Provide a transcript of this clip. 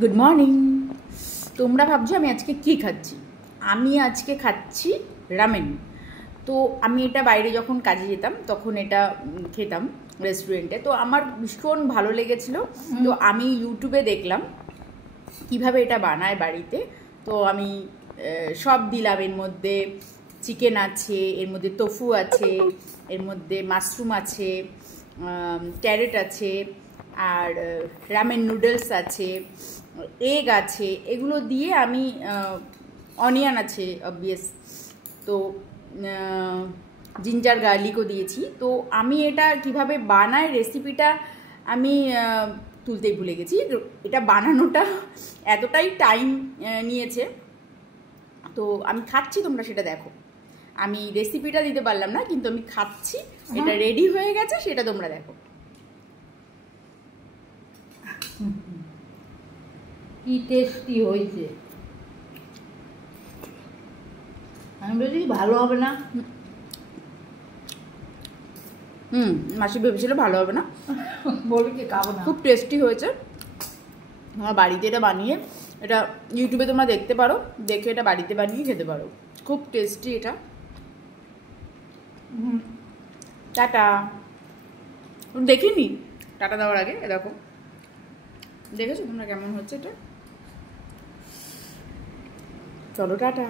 Good morning. তোমরা ভাবছো আমি আজকে কি খাচ্ছি। আমি আজকে খাচ্ছি রামেন। তো আমি এটা বাইরে যখন কাজে যেতাম তখন এটা খেতাম রেস্টুরেন্টে। তো আমার ভীষণ ভালো লেগেছিলো। তো আমি ইউটিউবে দেখলাম কিভাবে এটা বানায় বাড়িতে। তো আমি সব দিলাম, এর মধ্যে চিকেন আছে, এর মধ্যে তোফু আছে, এর মধ্যে মাশরুম আছে, ক্যারেট আছে, আর রামেন নুডলস আছে, এগ আছে। এগুলো দিয়ে আমি অনিয়ন আছে অবভিয়াস, তো জিঞ্জার গার্লিকও দিয়েছি। তো আমি এটা কিভাবে বানাই রেসিপিটা আমি তুলতেই ভুলে গেছি। এটা বানানোটা এতটাই টাইম নিয়েছে, তো আমি খাচ্ছি, তোমরা সেটা দেখো। আমি রেসিপিটা দিতে পারলাম না, কিন্তু আমি খাচ্ছি, এটা রেডি হয়ে গেছে, সেটা তোমরা দেখো। কি টেস্টি হয়েছে। আমি বলছি ভালো হবে না। মাসি ভেবেছিল ভালো হবে না, বলে কি খাবো না। খুব টেস্টি হয়েছে। আমার বাড়িতে এটা বানিয়ে, এটা ইউটিউবে তোমরা দেখতে পারো, দেখে এটা বাড়িতে বানিয়ে খেতে পারো, খুব টেস্টি এটা। টাটা। দেখিনি টাটা দেওয়ার আগে দেখো, দেখেছো তোমরা কেমন হচ্ছে এটা। চলো টাটা।